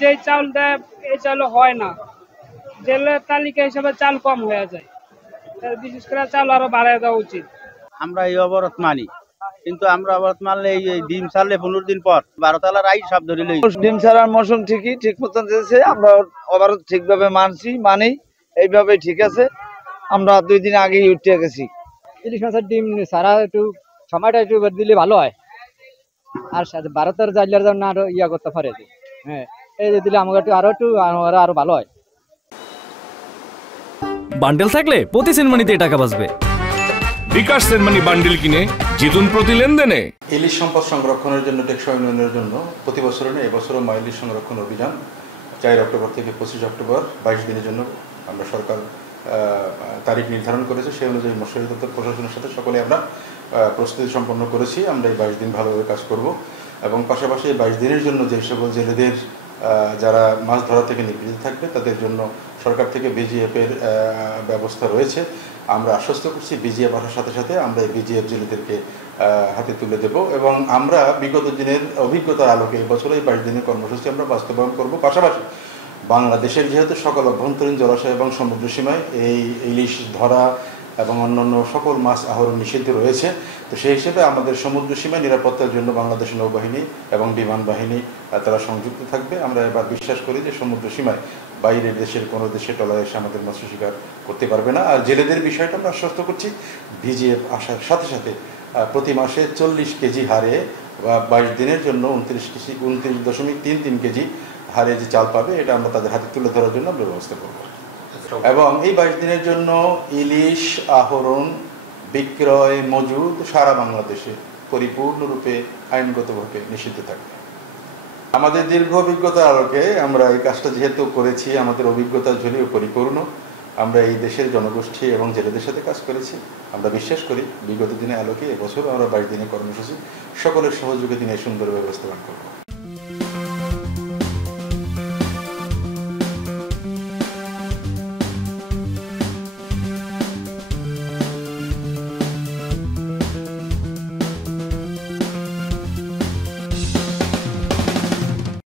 যে চাউল দেয় এই চাউল হয় না, জেলের তালিকা হিসাবে চাল কম হয়ে যায়, বিশেষ করে চাল আরো বাড়ায় দেওয়া উচিত। আমরা এই অবরোধ মানি, কিন্তু আমরা অবরোধ মানলে এই ডিম ছাড়লে 15 দিন পর 12 তালার আই সব ধরিলে ডিম ছাড়ার মৌসুম ঠিকই ঠিক মতন দিয়েছে, আমরা অবরোধ ঠিকভাবে মানি এইভাবে ঠিক আছে। আমরা 2 দিন আগেই উঠে গেছি। ইলিশ মাছের ডিম ছাড়া একটু সময়টা একটু দিলে ভালো হয়, আর ভারতের জাইলার জন্য আরো ইয়া করতে পারে। হ্যাঁ, এই যে দিলে আমাকে একটু আরো ভালো হয়। বান্ডেল থাকলে প্রতি সেনমানিতে টাকা বাঁচবে। বিকাশ সেনমানি বান্ডেল কিনে জিতুন প্রতি লেনদেনে। ইলিশ সম্পদ সংরক্ষণের জন্য টেকসই উন্নয়নের জন্য প্রতি বছরের এবছরও মা ইলিশ সংরক্ষণ অভিযান 4 অক্টোবর থেকে 25 অক্টোবর 22 দিনের জন্য আমরা সরকার তারিখ নির্ধারণ করেছে। সেই অনুযায়ী মৎস্য দপ্তর প্রশাসনের সাথে সকলে আমরা প্রস্তুতি সম্পন্ন করেছি। আমরা এই 22 দিন ভালোভাবে কাজ করব এবং পাশাপাশি এই 22 দিনের জন্য যে সকল জেলেদের যারা মাছ ধরা থেকে নিবৃত্ত থাকবে তাদের জন্য সরকার থেকে বিজিএফের ব্যবস্থা রয়েছে। আমরা আশ্বস্ত করছি বিজিএফ আসার সাথে সাথে আমরা এই বিজিএফ জেলেদেরকে হাতে তুলে দেব এবং আমরা বিগত দিনের অভিজ্ঞতার আলোকে এবছর এই 22 দিনের কর্মসূচি আমরা বাস্তবায়ন করব। পাশাপাশি বাংলাদেশের যেহেতু সকল অভ্যন্তরীণ জলাশয় এবং সমুদ্র সীমায় এই ইলিশ ধরা এবং অন্যান্য সকল মাছ আহরণ নিষিদ্ধ রয়েছে, তো সেই হিসেবে আমাদের সমুদ্র সীমায় নিরাপত্তার জন্য বাংলাদেশ নৌবাহিনী এবং বিমান বাহিনী তারা সংযুক্ত থাকবে। আমরা এবার বিশ্বাস করি যে সমুদ্র সীমায় বাইরের দেশের কোনো দেশে ট্রলার এসে আমাদের মৎস্য শিকার করতে পারবে না। আর জেলেদের বিষয়টা আমরা আশ্বস্ত করছি বিজিএফ আসার সাথে সাথে প্রতি মাসে 40 কেজি হারে বা 22 দিনের জন্য 29.33 কেজি হারে যে চাল পাবে এটা আমরা তাদের হাতে তুলে ধরার জন্য আমরা ব্যবস্থা করব এবং এই 22 দিনের জন্য ইলিশ আহরণ বিক্রয় মজুদ সারা বাংলাদেশে পরিপূর্ণরূপে আইনগতভাবে নিষিদ্ধ থাকবে। আমাদের দীর্ঘ অভিজ্ঞতার আলোকে আমরা এই কাজটা যেহেতু করেছি, আমাদের অভিজ্ঞতার ঝুলিও পরিপূর্ণ। আমরা এই দেশের জনগোষ্ঠী এবং জেলেদের সাথে কাজ করেছি। আমরা বিশ্বাস করি বিগত দিনের আলোকে এবছর আমরা 22 দিনের কর্মসূচি সকলের সহযোগিতা নিয়ে সুন্দরভাবে বাস্তবায়ন করব।